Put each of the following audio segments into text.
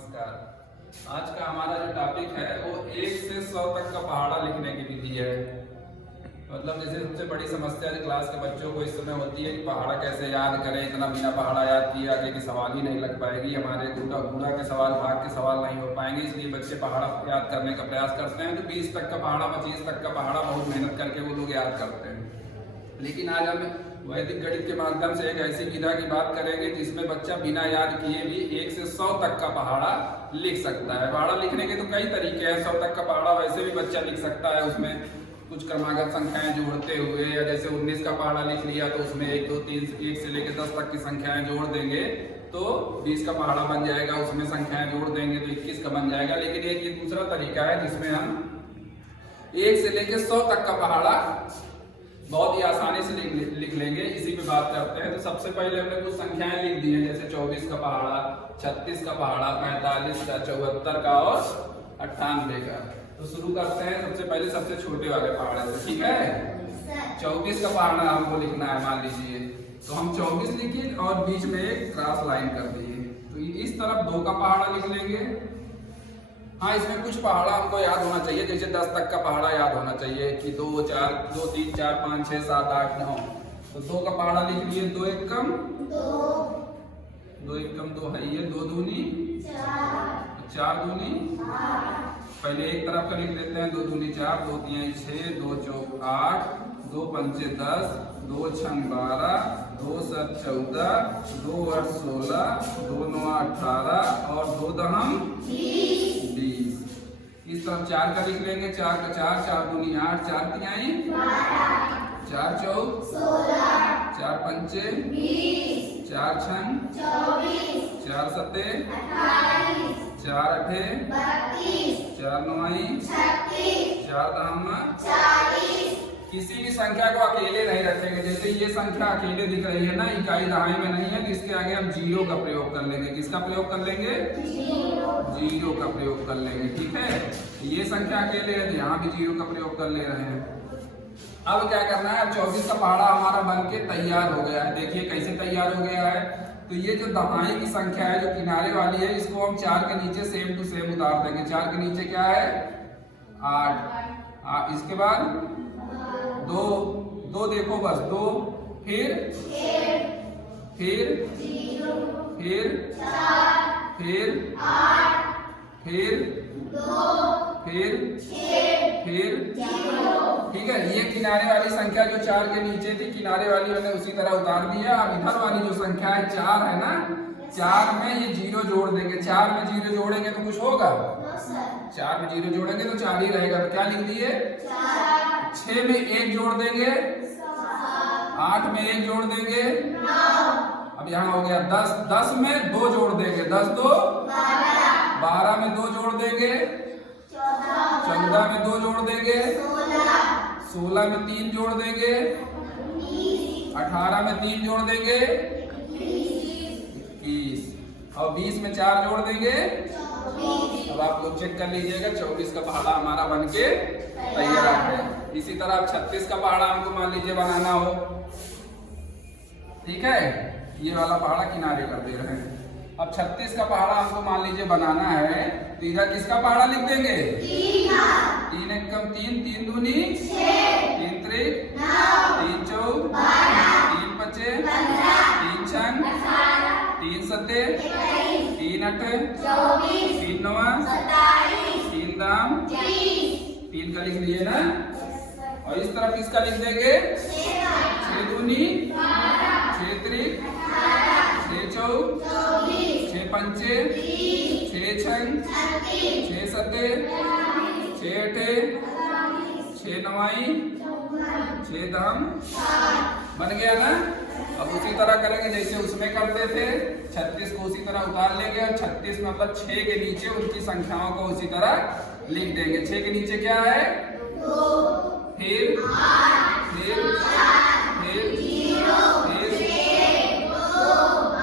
नमस्कार। आज का हमारा जो टॉपिक है वो 1 से 100 तक का पहाड़ा लिखने की विधि है। मतलब जैसे सबसे बड़ी समस्या क्लास के बच्चों को इस समय होती है कि पहाड़ा कैसे याद करें, इतना बिना पहाड़ा याद किए आगे की सवाल ही नहीं लग पाएगी, हमारे गुड़ा के सवाल भाग के सवाल नहीं हो पाएंगे, इसलिए बच्चे पहाड़ा याद करने का प्रयास करते हैं। तो 20 तक का पहाड़ा 25 तक का पहाड़ा बहुत मेहनत करके वो लोग याद करते हैं। लेकिन आज हम वैदिक गणित के माध्यम से एक ऐसी विधा की बात करेंगे जिसमें बच्चा बिना याद किए भी 1 से 100 तक का पहाड़ा लिख सकता है। पहाड़ा लिखने के तो कई तरीके हैं। 100 तक का पहाड़ा वैसे भी बच्चा लिख सकता है, उसमें कुछ क्रमागत संख्याएं जोड़ते हुए, या जैसे 19 का पहाड़ा लिख लिया तो उसमें 1 2 3 1 से लेकर 10 तक की संख्याएं जोड़ देंगे तो 20 का पहाड़ा बन जाएगा, उसमें संख्याएं जोड़ देंगे तो 21 का बन जाएगा। लेकिन एक ये दूसरा तरीका है जिसमें हम 1 से लेकर 100 तक का पहाड़ा बहुत ही आसानी से लिख लेंगे। इसी पे बात करते हैं। तो सबसे पहले हमने कुछ संख्याएं लिख दी हैं, जैसे 24 का पहाड़ा, 36 का पहाड़ा, 45 का, 74 का और 98 का। तो शुरू करते हैं सबसे पहले सबसे छोटे वाले पहाड़े से, ठीक है। 24 का पहाड़ा हमको लिखना है, मान लीजिए। तो हम 24 लिखे और बीच में एक क्रॉस लाइन कर दिए। तो इस तरफ 2 का पहाड़ा लिख लेंगे। हाँ, इसमें कुछ पहाड़ा हमको याद होना चाहिए, जैसे 10 तक का पहाड़ा याद होना चाहिए कि 2 4 2 3 4 5 6 7 8 9। तो 2 का पहाड़ा लिख लिए, 2 1 कम 2 1 कम 2 है, ये 2 दूनी 4 दूनी। पहले एक तरफ का लिख लेते हैं, 2 दूनी 4 2 3 6 2 चौक 8 2 पंचे 10 2 छंग 12 2 7 14 2 8 16 2 9 18 और 2 दहम 20। इस तरफ 4 का लिख लेंगे, 4 का 4 4 दूनी 8 4 तिहाई 4 चौक 4 पंचे 4 छंग 4 सत्ते 4 अठे 4 नौई 4 दहम 40। किसी भी संख्या को अकेले नहीं रखेंगे। जैसे ये संख्या अकेले दिख रही है ना, इकाई दहाई में नहीं है, तो इसके आगे हम 0 का प्रयोग कर लेंगे। किसका प्रयोग कर लेंगे? 0 का प्रयोग कर लेंगे, ठीक है। ये संख्या अकेले है तो यहाँ भी 0 का प्रयोग कर ले रहे हैं। अब क्या करना है, अब 24 का पहाड़ा हमारा बनके तैयार हो गया है। देखिए कैसे तैयार हो गया है। तो ये जो दहाई की संख्या है, जो किनारे वाली है, इसको हम 4 के नीचे सेम टू सेम उतार देंगे। 4 के नीचे क्या है? 8। इसके बाद 2 देखो बस 2, फिर 0, फिर 4, फिर 8, फिर 2, फिर 0। ठीक है। ये किनारे वाली संख्या जो 4 के नीचे थी, किनारे वाली मैंने उसी तरह उतार दिया। अब इधर वाली जो संख्या है 4 है ना, 4 में ये 0 जोड़ देंगे। 4 में 0 जोड़ेंगे तो कुछ होगा? 4 में 0 जोड़ेंगे तो 4 ही रहेगा। तो क्या लिख दिए? 6 में 1 जोड़ देंगे, 8 में 1 जोड़ देंगे, 9। अब यहाँ हो गया 10। 10 में 2 जोड़ देंगे, 10 2 12 में 2 जोड़ देंगे, 14 में 2 जोड़ देंगे, 16 में 3 जोड़ देंगे, 18 में 3 जोड़ देंगे, 21 और 20 में 4 जोड़ देंगे। अब आप लोग चेक कर लीजिएगा, 24 का पहाड़ा हमारा बनके तैयार है। इसी तरह 36 का पहाड़ा हमको मान लीजिए बनाना हो, ठीक है। ये वाला पहाड़ा किनारे कर दे रहे हैं। अब 36 का पहाड़ा हमको मान लीजिए बनाना है, तो इधर किसका पहाड़ा लिख देंगे? 3 1 कम 3 3 दूनी 3 त्रिक 3 चौक 3 पचे 3 छंग 3 सत्ते 3 अठे 3 नवा 3 दाम 3 का लिख लिए ना। और इस तरफ किसका लिख देंगे? 6 दूनी 6 त्रिक 6 चौक 6 पंचे 6 छंग 6 सत्ते 6 अठे 6 नवाई 6 दहम। बन गया ना। अब उसी तरह करेंगे जैसे उसमें करते थे। 36 को उसी तरह उतार लेंगे और 36 मतलब 6 के नीचे उनकी संख्याओं को उसी तरह लिख देंगे। 6 के नीचे क्या है? 2, फिर 8, फिर 4, फिर 0, फिर 6 2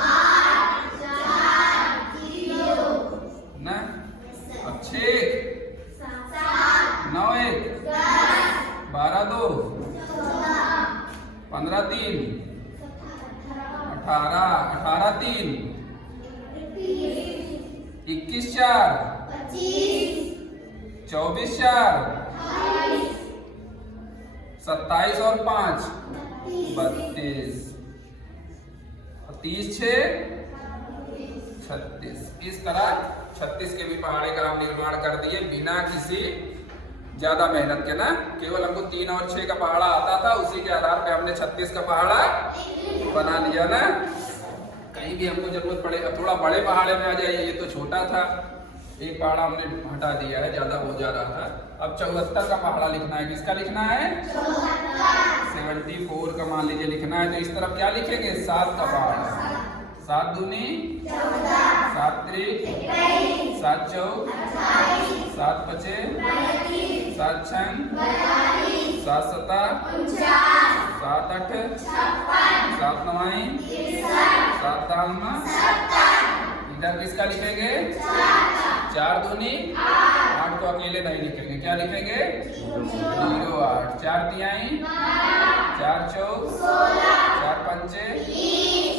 8 4 0 ना। अब 6 7 9 1 10 12 2 14 15 3 18 18 3 21 21 4 24 4 27 और 5 32 30 6 36। इस तरह 36 के भी पहाड़े का हम निर्माण कर दिए बिना किसी ज्यादा मेहनत के ना। केवल हमको 3 और 6 का पहाड़ा आता था, उसी के आधार पे हमने 36 का पहाड़ा बना लिया ना। कहीं भी हमको जरूरत पड़े थोड़ा बड़े पहाड़े में आ जाइए, ये तो छोटा था, एक पहाड़ा हमने हटा दिया है, ज्यादा हो जा रहा था। अब 74 का पहाड़ा लिखना है। किसका लिखना है? 74 का मान लीजिए लिखना है। तो इस तरफ क्या लिखेंगे? 7 का पहाड़ा। 7 दूनी 7 त्रिक 7 चौक 7 पचे 7 छंग 7 सता 7 8 7 नवाई 7 दामा। इधर किसका लिखेंगे? 4 दूनी 8 को अकेले नहीं लिखेंगे, क्या लिखेंगे? 0 8 4 तिहाई 4 चौक 4 पंचे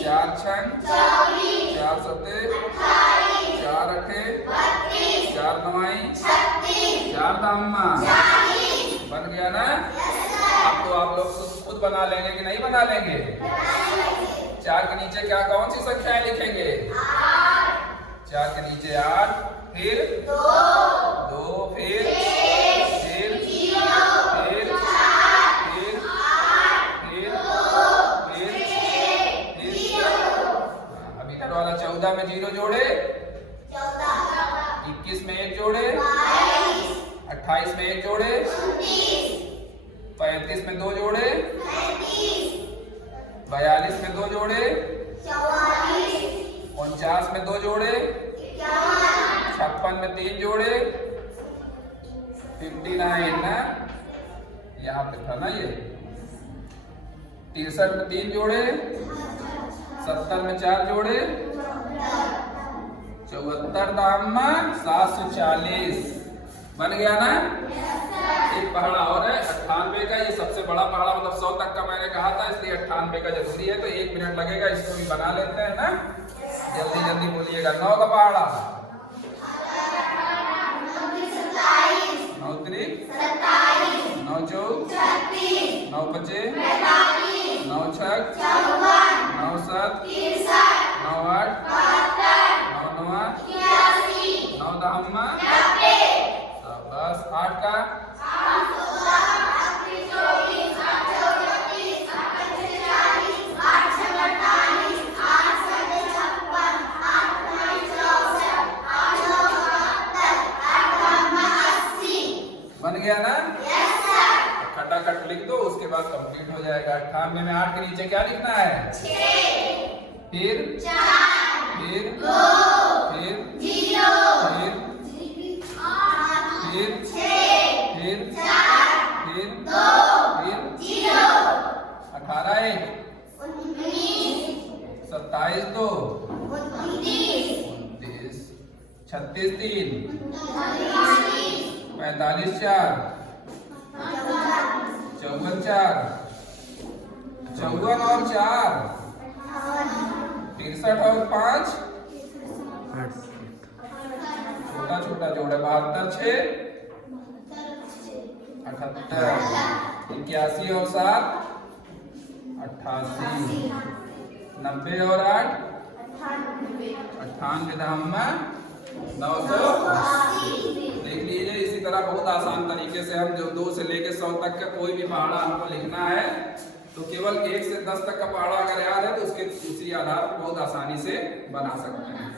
4 छंग 4 सते 4 अठे 4 नवाई 4 दामा। बन गया ना? अब तो आप लोग खुद बना लेंगे कि नहीं बना लेंगे? 4 के नीचे क्या कौन सी संख्याएं लिखेंगे? 4 के नीचे 8 फिर 2 फिर अब इधर वाला 14 में 0 जोड़े 21 में 1 जोड़े 28 में 1 जोड़े 35 में 2 जोड़े 42 में 2 जोड़े 49 में 2 जोड़े 56 में 3 जोड़े 59 ना, यहाँ पे था ना ये 63 में 3 जोड़े 70 में 4 जोड़े 74 दाम 740। बन गया ना? एक पहाड़ा और है 98 का, ये सबसे बड़ा पहाड़ा, मतलब 100 तक का मैंने कहा था, इसलिए 98 का जरूरी है। तो 1 मिनट लगेगा, इसको भी बना लेते हैं ना। जल्दी जल्दी बोलिएगा। 9 का पहाड़ा 9 त्रिक 9 चौक 9 पचे 9 छक 9 7 9 8 9 9 9 दामा। बस 8 का 80। बन गया ना? खटाखट लिख दो, उसके बाद कंप्लीट हो जाएगा। 98 में 8 के नीचे क्या लिखना है? 6 फिर 4 फिर 2 फिर 0 फिर 6 फिर 4 फिर 2 फिर 0 18 1 27 2 29 36 3 45 4 54 4 54 और 4 63 और 5 छोटा छोटा जोड़ा 72 6 78 81 और 7 88 90 और 8 98 दामा 980। देख लीजिए, इसी तरह बहुत आसान तरीके से हम जो 2 से लेके 100 तक का कोई भी पहाड़ा हमको लिखना है, तो केवल 1 से 10 तक का पहाड़ा अगर याद है तो उसके दूसरी आधार बहुत आसानी से बना सकते हैं।